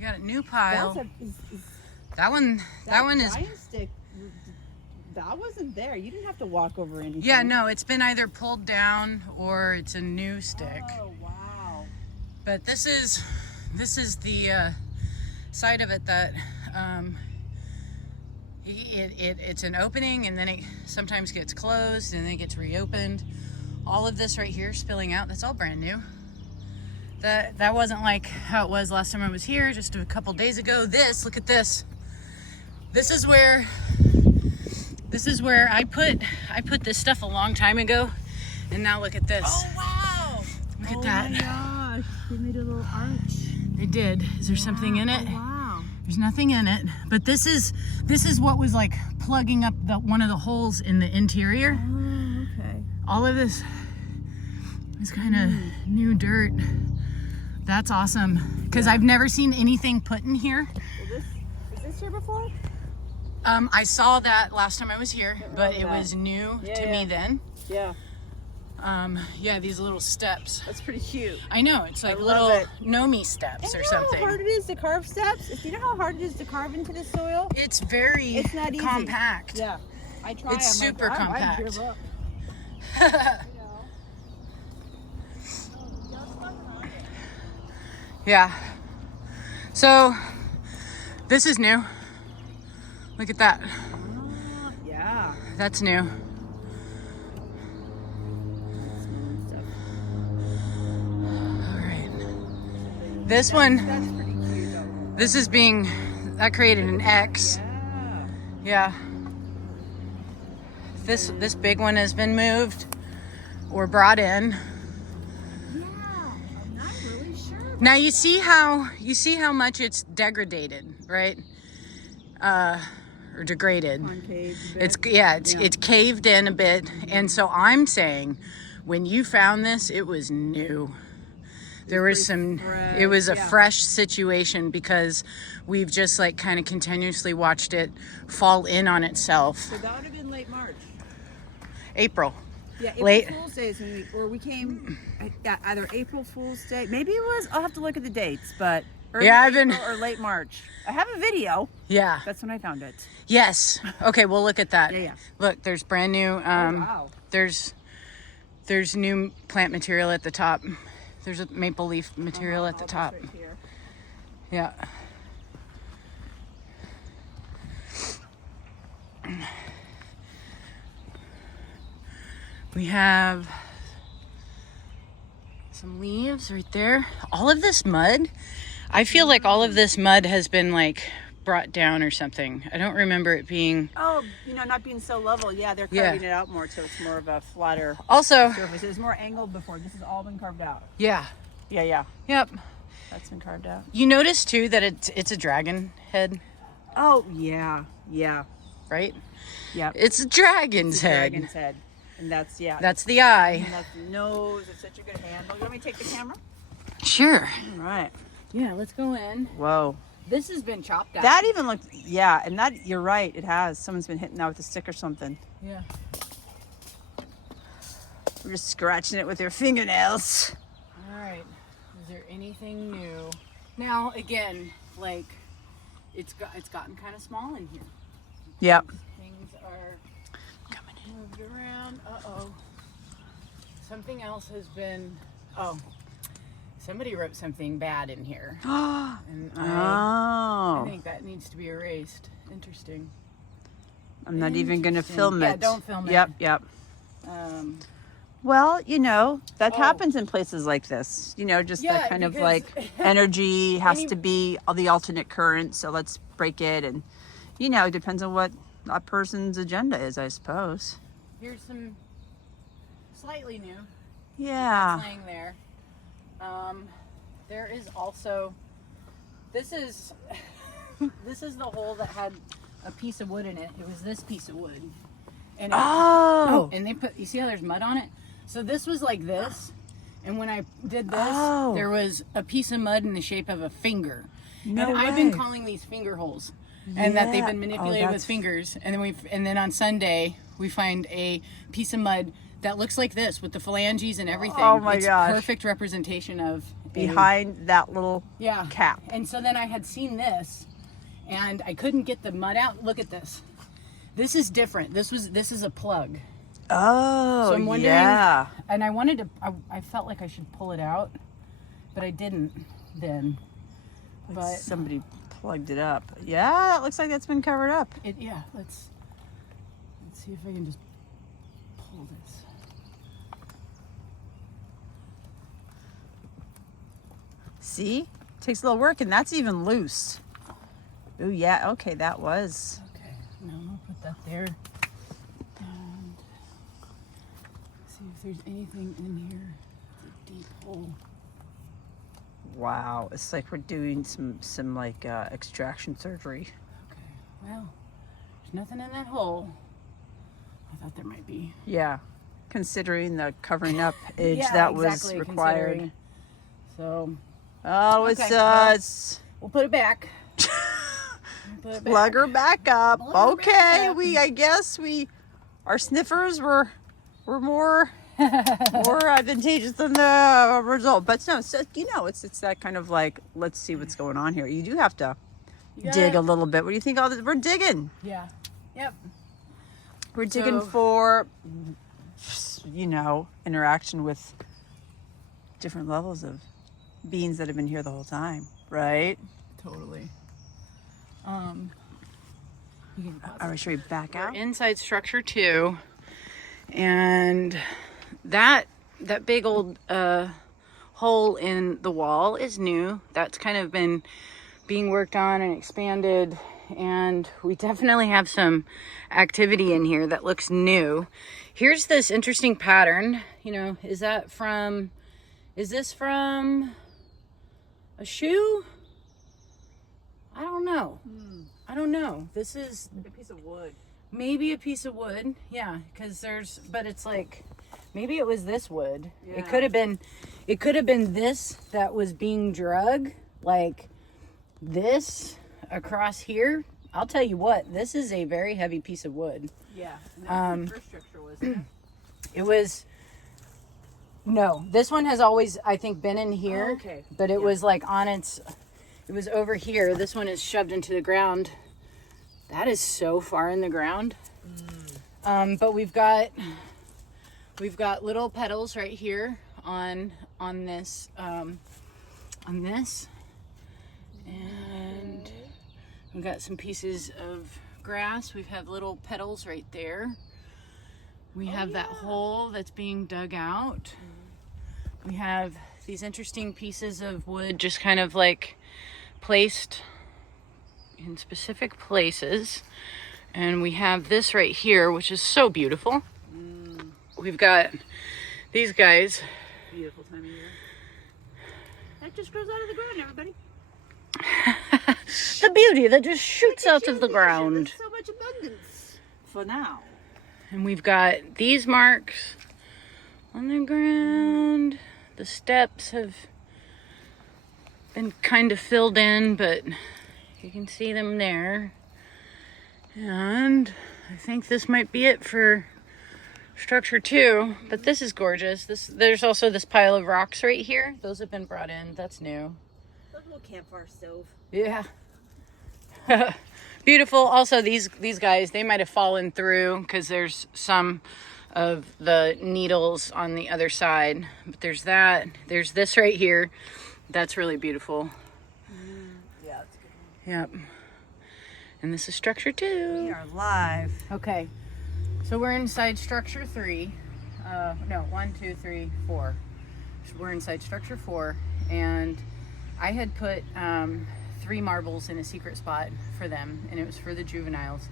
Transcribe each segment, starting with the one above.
We got a new pile. That one is. giant stick, that wasn't there. You didn't have to walk over anything. Yeah, no, it's been either pulled down or it's a new stick. Oh wow. But this is the side of it that it's an opening, and then it sometimes gets closed and then it gets reopened. All of this right here spilling out, that's all brand new. That wasn't like how it was last time I was here, just a couple days ago. Look at this. This is where I put this stuff a long time ago, and now look at this. Oh wow. Look at that. Oh my gosh. They made a little arch. They did. Is there something in it? Oh, wow. There's nothing in it, but this is what was like plugging up one of the holes in the interior. Oh, okay. All of this is kind of new dirt. That's awesome, because I've never seen anything put in here. Was this here before? I saw that last time I was here, but it was new to me then. Yeah. Yeah, these little steps. That's pretty cute. I know, it's like little Nomi steps or something. You know how hard it is to carve steps? If you know how hard it is to carve into the soil? It's not easy. compact. Yeah. I try. It's super compact. I give up. Yeah. So this is new. Look at that. Yeah. That's new. All right. This one, That's pretty cute though. this is that created an X. Yeah. Yeah. This big one has been moved or brought in. I'm not really sure. Now you see how much it's degraded, right? Or degraded. Concave a bit. It's caved in a bit, and so I'm saying, when you found this, it was new. There was it was a fresh situation, because we've just like kind of continuously watched it fall in on itself. So that would have been late March. April. Yeah, April Late. Fool's Day is when we came. Either April Fool's Day, maybe it was. I'll have to look at the dates, but early April or late March. I have a video. Yeah. That's when I found it. Yes. Okay, we'll look at that. Yeah. Look, there's brand new. Wow. There's new plant material at the top. There's a maple leaf material at the top. Right here. Yeah. We have some leaves right there. All of this mud, I feel like all of this mud has been like brought down or something. I don't remember it being. Oh, not being so level. Yeah, they're carving it out more, so it's more of a flatter Also, surface. It was more angled before. This has all been carved out. yeah. Yeah. Yep. That's been carved out. You notice too that it's a dragon head, Oh, yeah. right? Yep. It's a dragon's head. Dragon's head. And that's That's the eye. And that's the nose. It's such a good handle. You want me to take the camera? Sure. All right. Yeah, let's go in. Whoa. This has been chopped out. That even looked, and that, you're right, it has. Someone's been hitting that with a stick or something. Yeah. We're just scratching it with their fingernails. All right. Is there anything new? Now, again, like, it's gotten kind of small in here. Yep. Things are coming moved around. Uh-oh. Something else has been, somebody wrote something bad in here. And I think that needs to be erased. Interesting. I'm not even going to film it. Yeah, don't film it. Yep. Well, that happens in places like this. Just that kind of like energy has to be the alternate current. So let's break it. And, it depends on what that person's agenda is, I suppose. Here's some slightly new. Yeah. That's laying there. There is also, this is the hole that had a piece of wood in it. It was this piece of wood. And and they you see how there's mud on it? So this was like this. And when I did this, there was a piece of mud in the shape of a finger. No way. I've been calling these finger holes. And that they've been manipulated with fingers. And then on Sunday, we find a piece of mud that looks like this with the phalanges and everything. Oh my it's gosh. Perfect representation of behind that little cap. And so then I had seen this, and I couldn't get the mud out. Look at this. This is different. This is a plug. Oh, so I'm wondering, and I wanted to, I felt like I should pull it out, but I didn't then. But somebody plugged it up. Yeah, that looks like that's been covered up. Let's see if I can just pull this. See? Takes a little work, and that's even loose. Oh yeah, okay, that was. Okay, now I'm gonna put that there. And see if there's anything in here. It's a deep hole. Wow, it's like we're doing some like extraction surgery. Okay, well, there's nothing in that hole. I thought there might be. Yeah, considering the covering up age that was required. So. Oh, okay, it's. We'll put it back. Plug her back up. Okay, I guess our sniffers were more more advantageous than the result. But no, so, it's that kind of like, let's see what's going on here. You do have to dig a little bit. What do you think? All this, we're digging. Yeah. Yep. We're digging for, interaction with different levels of beings that have been here the whole time, right? Totally. Are we sure we back out? We're inside structure 2, and that big old hole in the wall is new. That's kind of been being worked on and expanded, and we definitely have some activity in here that looks new. Here's this interesting pattern. Is this from a shoe? I don't know. I don't know. This is a piece of wood. Maybe a piece of wood. Yeah, because but it's like, maybe it was this wood. Yeah. It could have been this that was being drug, like this across here. I'll tell you what, this is a very heavy piece of wood. Yeah. And that's the first structure, wasn't it? It was. No, this one has always, I think, been in here. Oh, okay. But it was like it was over here. This one is shoved into the ground. That is so far in the ground. But we've got little petals right here on this, and we've got some pieces of grass. We've had little petals right there. We have that hole that's being dug out. We have these interesting pieces of wood just kind of like placed in specific places. And we have this right here, which is so beautiful. We've got these guys. Beautiful time of year. That just grows out of the ground, everybody. The beauty that just shoots out of the ground. There's so much abundance for now. And we've got these marks on the ground. The steps have been kind of filled in, but you can see them there. And I think this might be it for structure 2, but this is gorgeous. There's also this pile of rocks right here. Those have been brought in. That's new. That little campfire stove. Yeah. Beautiful. Also, these guys, they might have fallen through because there's some of the needles on the other side. But there's that. There's this right here. That's really beautiful. Yeah, that's a good one. Yep. And this is structure 2. We are live. Okay. So we're inside structure 3. No, 1, 2, 3, 4. So we're inside structure 4. And I had put 3 marbles in a secret spot for them, and it was for the juveniles,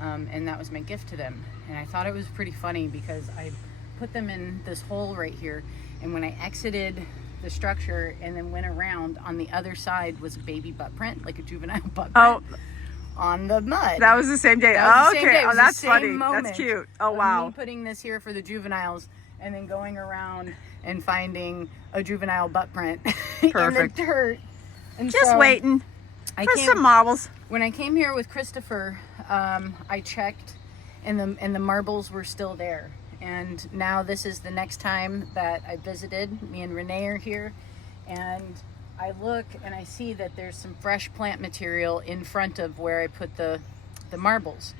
and that was my gift to them. And I thought it was pretty funny because I put them in this hole right here, and when I exited the structure and then went around, on the other side was a baby butt print, like a juvenile butt print on the mud. That was the same day. Oh, okay. Oh, that's funny. That's cute. Oh, wow. Me putting this here for the juveniles and then going around and finding a juvenile butt print in the dirt. And just so waiting for some marbles. When I came here with Christopher, I checked, and the marbles were still there. And now this is the next time that I visited. Me and Renee are here, And I look and I see that there's some fresh plant material in front of where I put the marbles.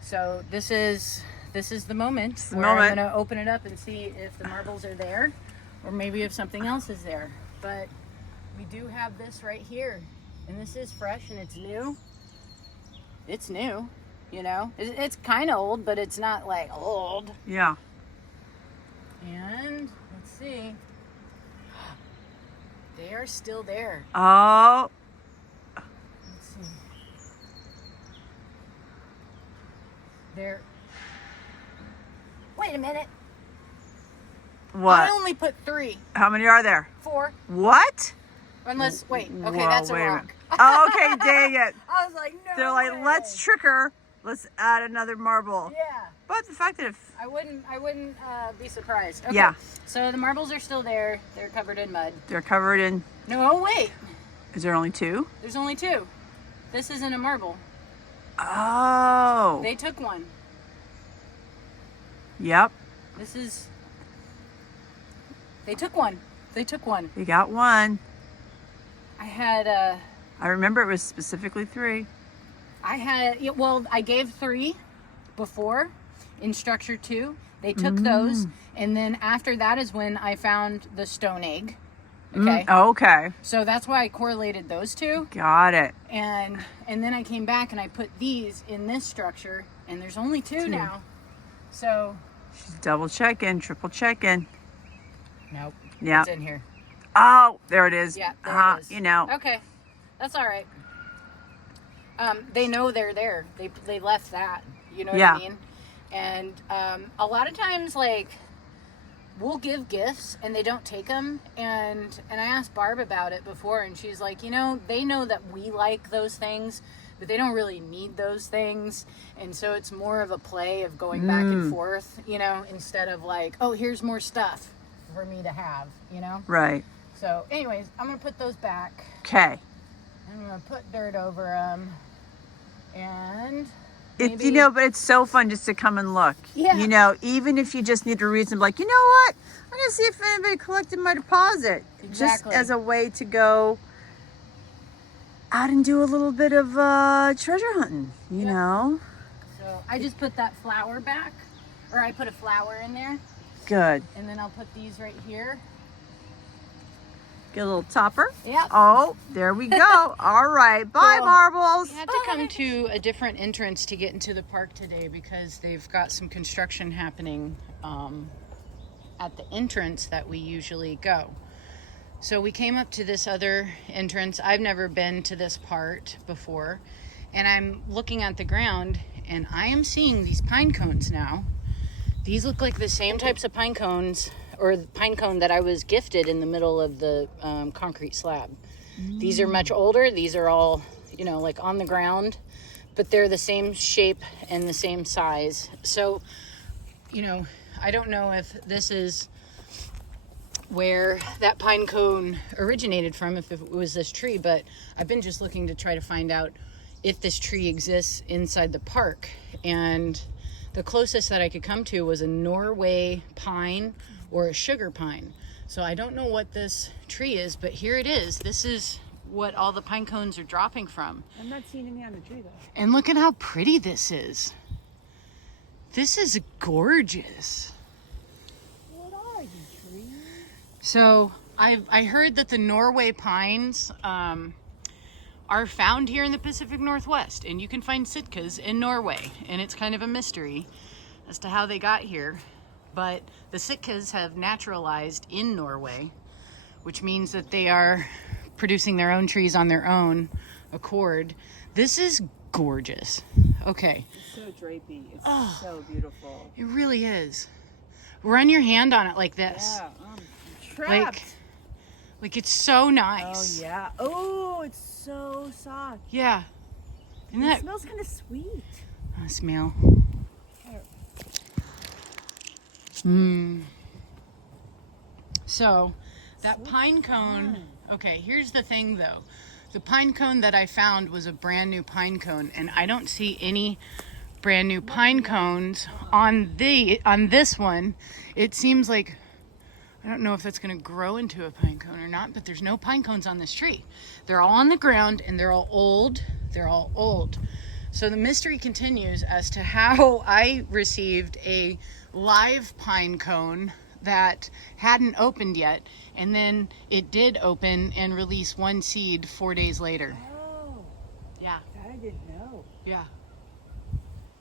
So this is the moment where I'm going to open it up and see if the marbles are there, or maybe if something else is there. But we do have this right here, and this is fresh and it's new. It's new, you know. It's kind of old, but it's not like old. Yeah. And let's see. They are still there. Oh. Let's see. They're. Wait a minute. What? I only put 3. How many are there? 4. What? Unless, wait. Okay, Whoa, that's a wait rock. Oh, okay, dang it. I was like, no. They're like, way. let's trick her. Let's add another marble. Yeah. But the fact that if I wouldn't be surprised. Okay. Yeah. So the marbles are still there. They're covered in mud. they're covered in, No, wait. is there only 2? There's only 2. This isn't a marble. Oh. They took one. Yep. They took one. They took one. You got one. I had I remember it was specifically 3. I gave 3 before in structure 2. They took those, and then after that is when I found the stone egg. Okay. Okay. So that's why I correlated those 2. Got it. And then I came back and I put these in this structure, and there's only 2 now. So She's double checking, triple checking. nope. Yeah. It's in here. Oh, there it is. Yeah, there it is. You know. Okay. That's all right. They know they're there. They left that. You know what I mean? And a lot of times, like, we'll give gifts and they don't take them. And I asked Barb about it before, and she's like, you know, they know that we like those things, but they don't really need those things. And so it's more of a play of going back and forth, you know, instead of like, oh, here's more stuff for me to have, you know? Right. So anyways, I'm going to put those back. Okay. I'm going to put dirt over them. And It's, you know, but it's so fun just to come and look. Yeah. You know, even if you just need a reason, like, you know what? I'm going to see if anybody collected my deposit. Exactly. Just as a way to go out and do a little bit of treasure hunting, you know? So I just put that flower back, or I put a flower in there, Good. and then I'll put these right here. Get a little topper. Yep. Oh, there we go. All right. Bye, Cool. marbles. We had to come to a different entrance to get into the park today because they've got some construction happening at the entrance that we usually go. So we came up to this other entrance. I've never been to this part before, and I'm looking at the ground and I am seeing these pine cones now. These look like the same types of pine cones, or the pine cone that I was gifted in the middle of the concrete slab. These are much older. These are all, you know, like on the ground, but they're the same shape and the same size. So, you know, I don't know if this is where that pine cone originated from, if it was this tree, but I've been just looking to try to find out if this tree exists inside the park. And the closest that I could come to was a Norway pine or a sugar pine. So I don't know what this tree is, but here it is. This is what all the pine cones are dropping from. I'm not seeing any on the tree, though. And look at how pretty this is. This is gorgeous. What are you, tree? So I heard that the Norway pines are found here in the Pacific Northwest, and you can find Sitkas in Norway, and it's kind of a mystery as to how they got here. But the Sitkas have naturalized in Norway, which means that they are producing their own trees on their own accord. This is gorgeous. Okay. It's so drapey. It's so beautiful. It really is. Run your hand on it like this. Yeah. Trapped. Like it's so nice. Oh, yeah. Oh, it's so soft. Yeah. Isn't It that smells kind of sweet. smell? So that pine cone, okay, here's the thing though. The pine cone that I found was a brand new pine cone, and I don't see any brand new pine cones on this one. It seems like I don't know if that's going to grow into a pine cone or not, but there's no pine cones on this tree. They're all on the ground and they're all old. They're all old. So the mystery continues as to how I received a live pine cone that hadn't opened yet, and then it did open and release one seed 4 days later. Oh. Yeah. I didn't know. Yeah.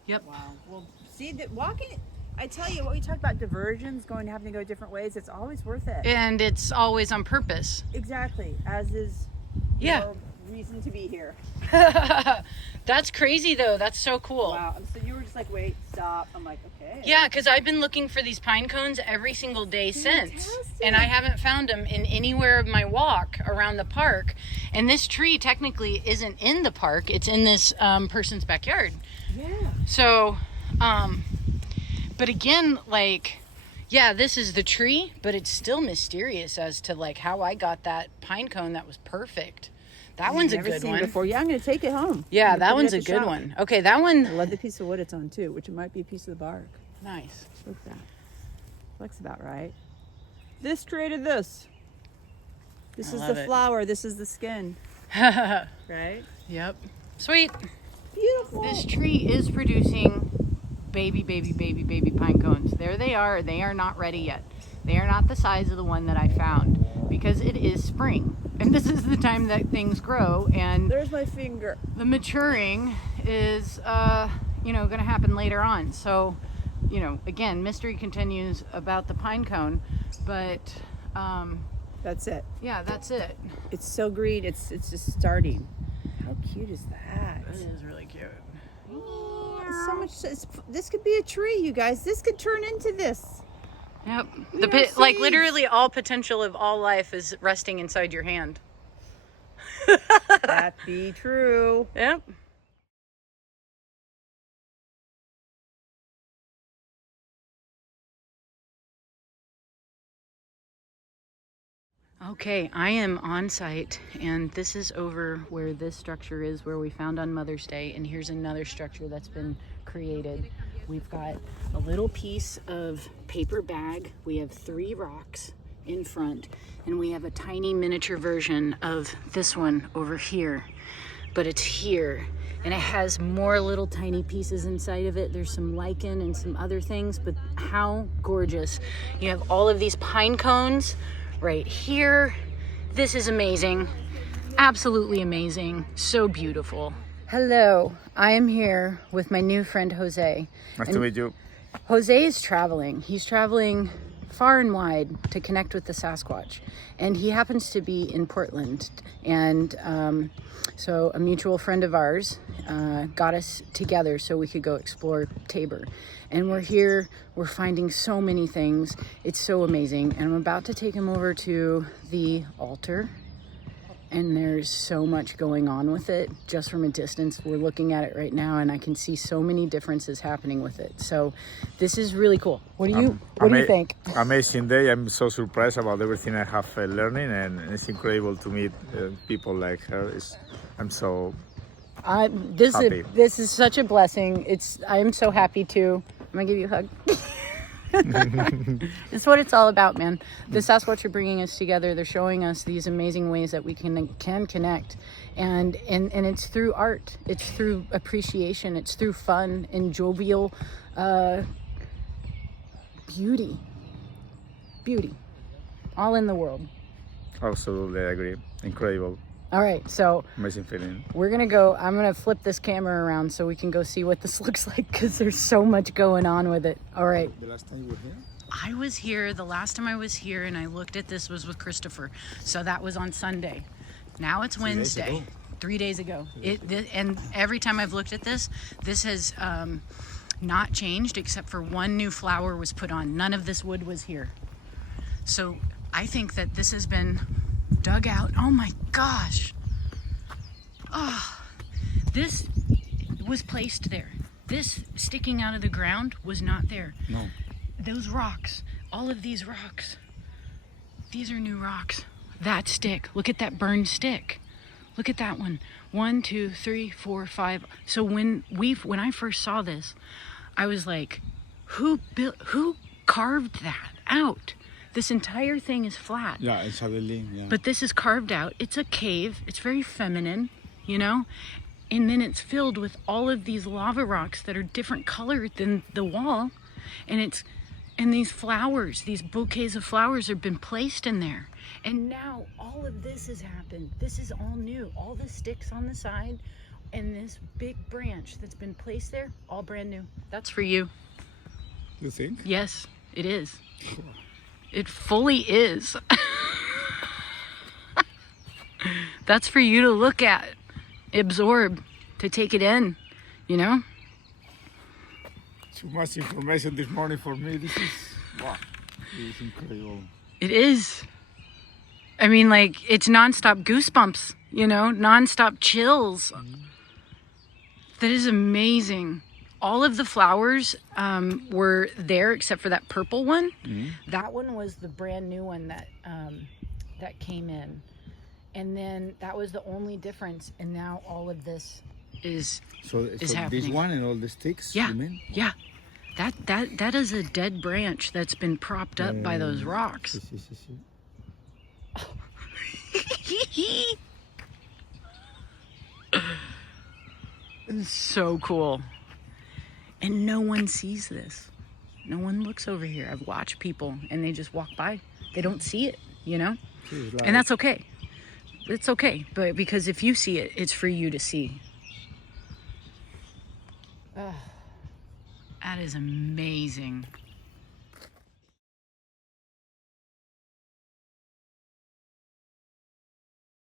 Yep. Wow. Well, see that walking. I tell you, what we talk about diversions, having to go different ways. It's always worth it. And it's always on purpose. Exactly. As is. Yeah. Reason to be here. That's crazy though. That's so cool. Wow. So you were just like, wait, stop. I'm like, okay. Yeah, because I've been looking for these pine cones every single day since. And I haven't found them in anywhere of my walk around the park. And this tree technically isn't in the park. It's in this person's backyard. Yeah. So, but again, like, yeah, this is the tree, but it's still mysterious as to like how I got that pine cone that was perfect. That one's a good one. Before. Yeah, I'm going to take it home. Yeah, that one's a good one. Okay, that one. I love the piece of wood it's on too, which it might be a piece of the bark. Nice. Look at that. Looks about right. This created this. This is the flower. This is the skin. Right? Yep. Sweet. Beautiful. This tree is producing baby pine cones. There they are. They are not ready yet. They are not the size of the one that I found because it is spring. And this is the time that things grow, and there's my finger. The maturing is, going to happen later on. So, again, mystery continues about the pine cone, but that's it. Yeah, that's it. It's so green. It's just starting. How cute is that? It is really cute. It's so much. This could be a tree, you guys. This could turn into this. Yep. Like literally all potential of all life is resting inside your hand. That be true. Yep. Okay, I am on site, and this is over where this structure is, where we found on Mother's Day, and here's another structure that's been created. We've got a little piece of paper bag. We have 3 rocks in front, and we have a tiny miniature version of this one over here, but it's here, and it has more little tiny pieces inside of it. There's some lichen and some other things, but how gorgeous. You have all of these pine cones right here. This is amazing. Absolutely amazing. So beautiful. Hello, I am here with my new friend Jose. Nice to meet you. Jose is traveling. He's traveling far and wide to connect with the Sasquatch, and he happens to be in Portland. And so a mutual friend of ours got us together so we could go explore Tabor. And we're here, we're finding so many things. It's so amazing. And I'm about to take him over to the altar. And there's so much going on with it just from a distance. We're looking at it right now, and I can see so many differences happening with it. So this is really cool. What do you think? Amazing day. I'm so surprised about everything I have learning, and it's incredible to meet people like her. I'm so happy. This is such a blessing. I'm so happy too. I'm gonna give you a hug. It's what it's all about, man. The Sasquatch are bringing us together. They're showing us these amazing ways that we can connect, and it's through art. It's through appreciation. It's through fun and jovial beauty, all in the world. Absolutely, I agree. Incredible. All right, so amazing feeling. We're gonna go. I'm gonna flip this camera around so we can go see what this looks like, because there's so much going on with it. All right. The last time you were here? I was here. The last time I was here and I looked at this was with Christopher. So that was on Sunday. Now it's Wednesday. 3 days ago. And every time I've looked at this has not changed except for one new flower was put on. None of this wood was here. So I think that this has been dug out. Oh my gosh. Oh, this was placed there. This sticking out of the ground was not there. No. Those rocks, all of these rocks, these are new rocks. That stick, look at that burned stick. Look at that one. 1, 2, 3, 4, 5. So when I first saw this, I was like, who carved that out? This entire thing is flat. Yeah, and suddenly, yeah. But this is carved out. It's a cave. It's very feminine, you know? And then it's filled with all of these lava rocks that are different colored than the wall. And these flowers, these bouquets of flowers have been placed in there. And now all of this has happened. This is all new. All the sticks on the side and this big branch that's been placed there, all brand new. That's for you. You think? Yes, it is. It fully is. That's for you to look at, absorb, to take it in, you know? Too much information this morning for me. This is, wow, this is incredible. It is. I mean, like, it's nonstop goosebumps, you know, nonstop chills. That is amazing. All of the flowers were there except for that purple one. That one was the brand new one that came in. And then that was the only difference. And now all of this is happening. This one and all the sticks, yeah, you mean? Yeah. That is a dead branch that's been propped up by those rocks. It's so cool. And no one sees this. No one looks over here. I've watched people and they just walk by. They don't see it, you know? And that's okay. It's okay. But because if you see it, it's for you to see. That is amazing.